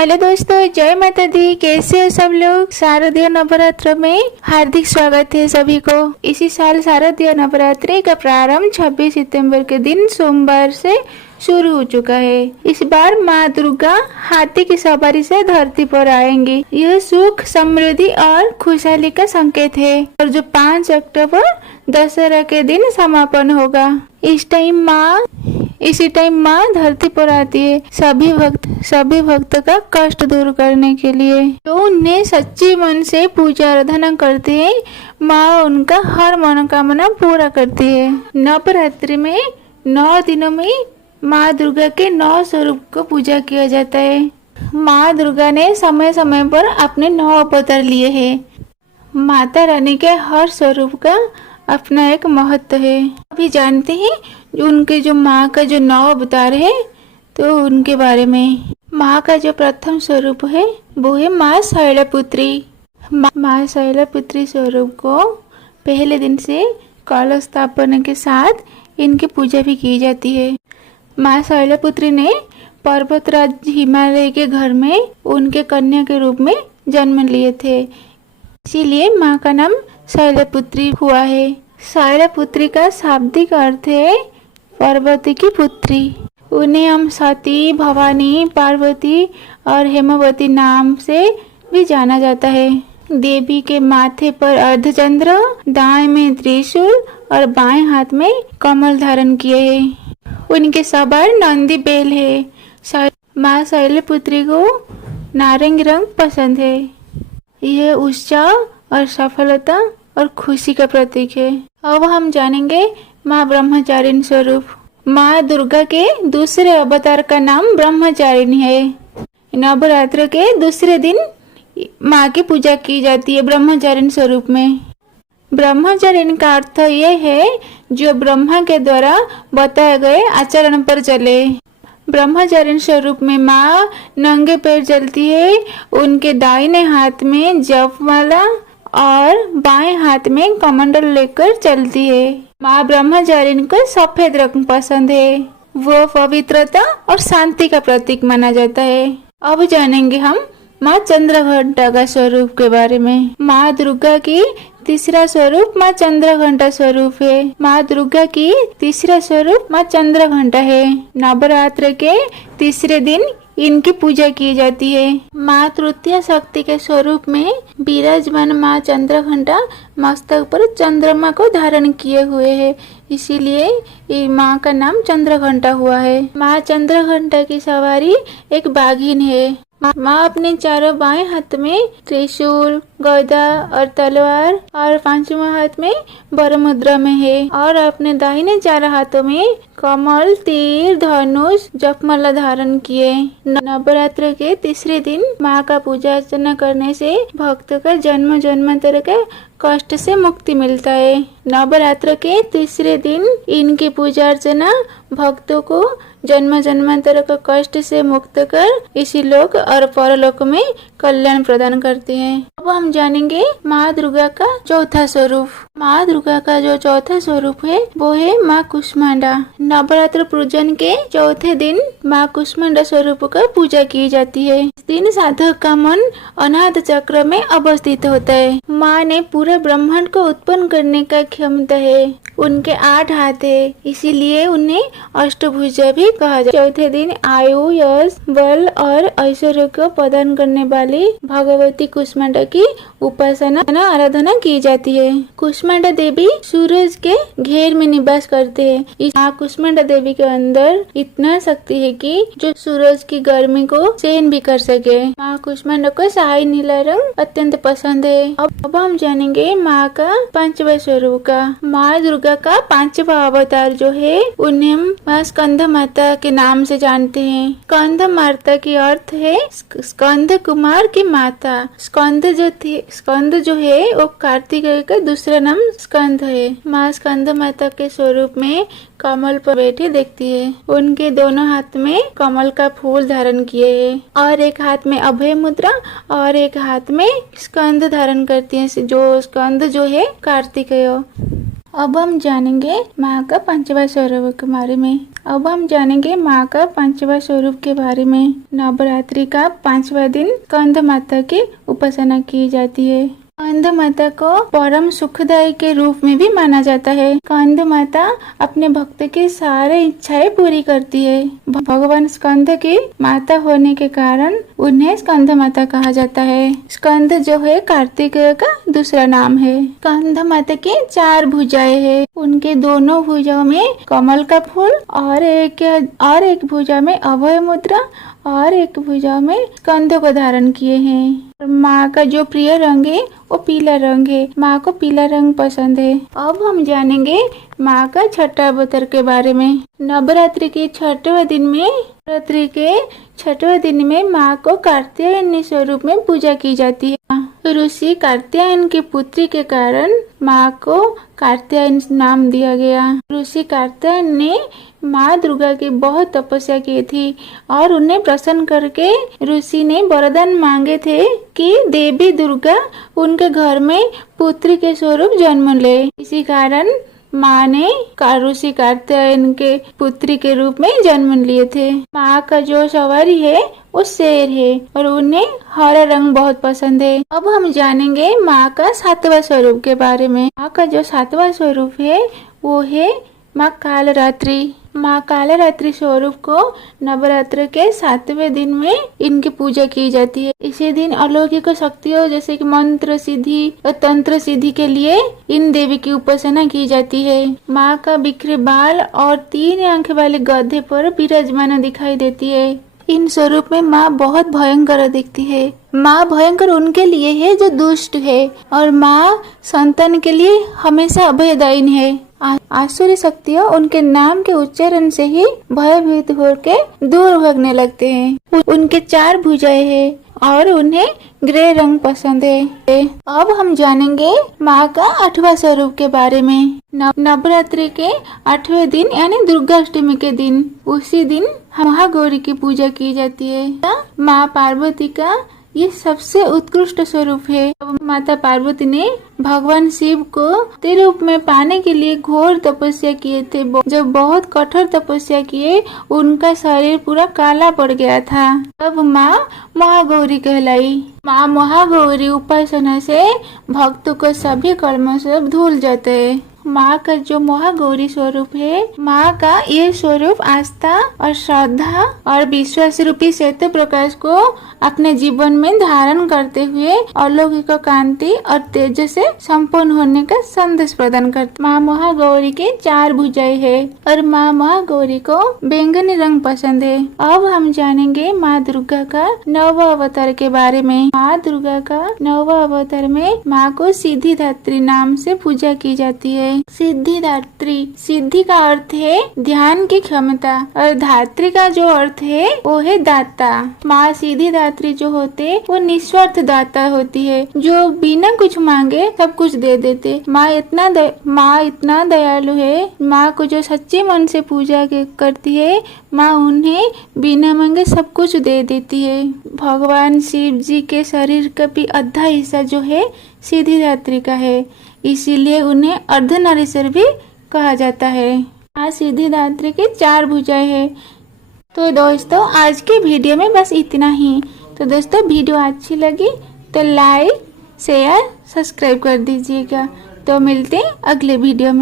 Hello दोस्तों, जय माता दी। कैसे हो सब लोग। शारदीय नवरात्र में हार्दिक स्वागत है सभी को। इसी साल शारदीय नवरात्रि का प्रारंभ 26 सितंबर के दिन सोमवार से शुरू हो चुका है। इस बार माँ दुर्गा हाथी की सवारी से धरती पर आएंगी। यह सुख, समृद्धि और खुशहाली का संकेत है और जो 5 अक्टूबर दशहरा के दिन समापन होगा। इसी टाइम माँ धरती पर आती है सभी भक्त का कष्ट दूर करने के लिए। तो उन्हें सच्ची मन से पूजा आराधना करते हैं, माँ उनका हर मनोकामना पूरा करती है। नवरात्रि में 9 दिनों में माँ दुर्गा के 9 स्वरूप को पूजा किया जाता है। माँ दुर्गा ने समय समय पर अपने 9 अवतार लिए हैं। माता रानी के हर स्वरूप का अपना एक महत्व है। अभी जानते हैं उनके जो माँ का जो 9 अवतार है तो उनके बारे में। माँ का जो प्रथम स्वरूप है वो है माँ शैलपुत्री। माँ शैलपुत्री स्वरूप को पहले दिन से कलश स्थापना के साथ इनकी पूजा भी की जाती है। माँ शैलपुत्री ने पर्वतराज हिमालय के घर में उनके कन्या के रूप में जन्म लिए थे, इसीलिए माँ का नाम शैलपुत्री हुआ है। शैलपुत्री का शाब्दिक अर्थ है पार्वती की पुत्री। उन्हें हम सती, भवानी, पार्वती और हेमवती नाम से भी जाना जाता है। देवी के माथे पर अर्धचंद्र, दाएं में त्रिशूल और बाएं हाथ में कमल धारण किए है। उनके सवार नंदी बैल है। माँ शैलपुत्री को नारंगी रंग पसंद है। यह उत्साह और सफलता और खुशी का प्रतीक है। अब हम जानेंगे माँ ब्रह्मचारिणी स्वरूप। माँ दुर्गा के दूसरे अवतार का नाम ब्रह्मचारिणी है। नवरात्र के दूसरे दिन माँ की पूजा की जाती है ब्रह्मचारिणी स्वरूप में। ब्रह्मचारिणी का अर्थ यह है जो ब्रह्मा के द्वारा बताए गए आचरण पर चले। ब्रह्मचारिणी स्वरूप में माँ नंगे पैर चलती है। उनके दाहिने हाथ में जपमाला और बाएं हाथ में कमंडल लेकर चलती है। माँ ब्रह्मचारिणी को सफेद रंग पसंद है। वो पवित्रता और शांति का प्रतीक माना जाता है। अब जानेंगे हम माँ चंद्रघंटा का स्वरूप के बारे में। माँ दुर्गा की तीसरा स्वरूप माँ चंद्रघंटा स्वरूप है। माँ दुर्गा की तीसरा स्वरूप माँ चंद्रघंटा है। नवरात्र के तीसरे दिन इनकी पूजा की जाती है। माँ तृतीय शक्ति के स्वरूप में विराजमान माँ चंद्रघंटा मस्तक पर चंद्रमा को धारण किए हुए है, इसीलिए माँ का नाम चंद्रघंटा हुआ है। माँ चंद्रघंटा की सवारी एक बाघिन है। माँ अपने चारों बाएं हाथ में त्रिशूल, गदा और तलवार और 5वां हाथ में वरमुद्रा में है और अपने दाहिने 4 हाथों में कमल, तीर, धनुष, जपमाला धारण किए। नवरात्र के तीसरे दिन माँ का पूजा अर्चना करने से भक्त का जन्म जन्मांतर के कष्ट से मुक्ति मिलता है। नवरात्र के तीसरे दिन इनकी पूजा अर्चना भक्तों को जन्म जन्मांतर का कष्ट से मुक्त कर इसी लोक और परलोक में कल्याण प्रदान करते हैं। अब हम जानेंगे माँ दुर्गा का चौथा स्वरूप। माँ दुर्गा का जो चौथा स्वरूप है वो है माँ कुष्मांडा। नवरात्र पूजन के चौथे दिन माँ कुष्मांडा स्वरूप का पूजा की जाती है। इस दिन साधक का मन अनाद चक्र में अवस्थित होता है। माँ ने पूरे ब्रह्मांड को उत्पन्न करने का क्षमता है। उनके 8 हाथ है, इसीलिए उन्हें अष्टभुजा भी कहा जाता है। चौथे दिन आयु, यश, बल और ऐश्वर्य को प्रदान करने वाली भगवती कुष्मांडा की उपासना आराधना की जाती है। कुष्मांडा देवी सूरज के घेर में निवास करते हैं। इस माँ कुष्मांडा देवी के अंदर इतना शक्ति है कि जो सूरज की गर्मी को सहन भी कर सके। माँ कुष्मांडा को शाही नीला रंग अत्यंत पसंद है। अब हम जानेंगे माँ का 5वां स्वरूप का। माँ दुर्गा का 5वां अवतार जो है उन्हें माँ स्कंद माता के नाम से जानते हैं। स्कंद माता की अर्थ है स्कंद कुमार की माता। स्कंद जो है वो कार्तिकेय का दूसरा नाम स्कंद है। माँ स्कंद माता के स्वरूप में कमल पर बैठे देखती है। उनके दोनों हाथ में कमल का फूल धारण किए है और एक हाथ में अभय मुद्रा और एक हाथ में स्कंद धारण करती है। जो स्कंद जो है कार्तिकेय। अब हम जानेंगे माँ का पांचवा स्वरूप के बारे में। नवरात्रि का 5वां दिन स्कंद माता की उपासना की जाती है। स्कंद माता को परम सुखदायी के रूप में भी माना जाता है। स्कंद माता अपने भक्त की सारी इच्छाएं पूरी करती है। भगवान स्कंद की माता होने के कारण उन्हें स्कंद माता कहा जाता है। स्कंद जो है कार्तिकेय का दूसरा नाम है। स्कंद माता की 4 भुजाएं हैं। उनके दोनों भुजाओं में कमल का फूल और एक भुजा में अभय मुद्रा और एक भुजा में स्कंद को धारण किए हैं। माँ का जो प्रिय रंग है वो पीला रंग है। माँ को पीला रंग पसंद है। अब हम जानेंगे माँ का छठा अवतार के बारे में। नवरात्रि के छठवें दिन में माँ को कात्यायनी स्वरूप में पूजा की जाती है। ऋषि कात्यायन की पुत्री के कारण माँ को कात्यायन नाम दिया गया। ऋषि कात्यायन ने माँ दुर्गा की बहुत तपस्या की थी और उन्हें प्रसन्न करके ऋषि ने वरदान मांगे थे कि देवी दुर्गा उनके घर में पुत्री के स्वरूप जन्म ले। इसी कारण माँ ने ऋषि कात्यायन के पुत्री के रूप में जन्म लिए थे। माँ का जो सवारी है वो शेर है और उन्हें हरा रंग बहुत पसंद है। अब हम जानेंगे माँ का 7वां स्वरूप के बारे में। माँ का जो 7वां स्वरूप है वो है माँ कालरात्रि। माँ कालरात्रि स्वरूप को नवरात्र के 7वें दिन में इनकी पूजा की जाती है। इसी दिन अलौकिक शक्तियों जैसे कि मंत्र सिद्धि और तंत्र सिद्धि के लिए इन देवी की उपासना की जाती है। माँ का बिखरे बाल और 3 आंखें वाले गधे पर विराजमान दिखाई देती है। इन स्वरूप में माँ बहुत भयंकर दिखती है। माँ भयंकर उनके लिए है जो दुष्ट है और माँ संतान के लिए हमेशा अभयदायिनी है। आसुरी शक्तियाँ उनके नाम के उच्चारण से ही भयभीत होकर दूर भागने लगते हैं। उनके 4 भुजाएं हैं और उन्हें ग्रे रंग पसंद है। अब हम जानेंगे माँ का 8वां स्वरूप के बारे में। नवरात्रि के 8वें दिन यानी दुर्गाष्टमी के दिन उसी दिन महागौरी की पूजा की जाती है। माँ पार्वती का ये सबसे उत्कृष्ट स्वरूप है। माता पार्वती ने भगवान शिव को ते रूप में पाने के लिए घोर तपस्या किए थे। जब बहुत कठोर तपस्या किए उनका शरीर पूरा काला पड़ गया था। तब माँ महागौरी कहलाई। माँ महागौरी उपासना से भक्तों को सभी कर्मों से धुल जाते हैं। माँ का जो महागौरी स्वरूप है, माँ का ये स्वरूप आस्था और श्रद्धा और विश्वास रूपी श्वेत प्रकाश को अपने जीवन में धारण करते हुए अलौकिक कांति और तेज से संपन्न होने का संदेश प्रदान करते। माँ महागौरी के 4 भुजाएं है और माँ महागौरी को बैंगनी रंग पसंद है। अब हम जानेंगे माँ दुर्गा का 9वां अवतार के बारे में। माँ दुर्गा का 9वां अवतार में माँ को सिद्धिदात्री नाम से पूजा की जाती है। सिद्धिदात्री, सिद्धि का अर्थ है ध्यान की क्षमता और धात्री का जो अर्थ है वो है दाता। माँ सिद्धिदात्री जो होते वो निस्वार्थ दाता होती है, जो बिना कुछ मांगे सब कुछ दे देते। माँ इतना दयालु है। माँ को जो सच्चे मन से पूजा करती है माँ उन्हें बिना मांगे सब कुछ दे देती है। भगवान शिव जी के शरीर का भी आधा हिस्सा जो है सिद्धिदात्री का है, इसीलिए उन्हें अर्धनारीश्वर भी कहा जाता है। आज सिद्धिदात्री के 4 भुजाएं हैं। तो दोस्तों आज के वीडियो में बस इतना ही। तो दोस्तों वीडियो अच्छी लगी तो लाइक शेयर सब्सक्राइब कर दीजिएगा। तो मिलते हैं अगले वीडियो में।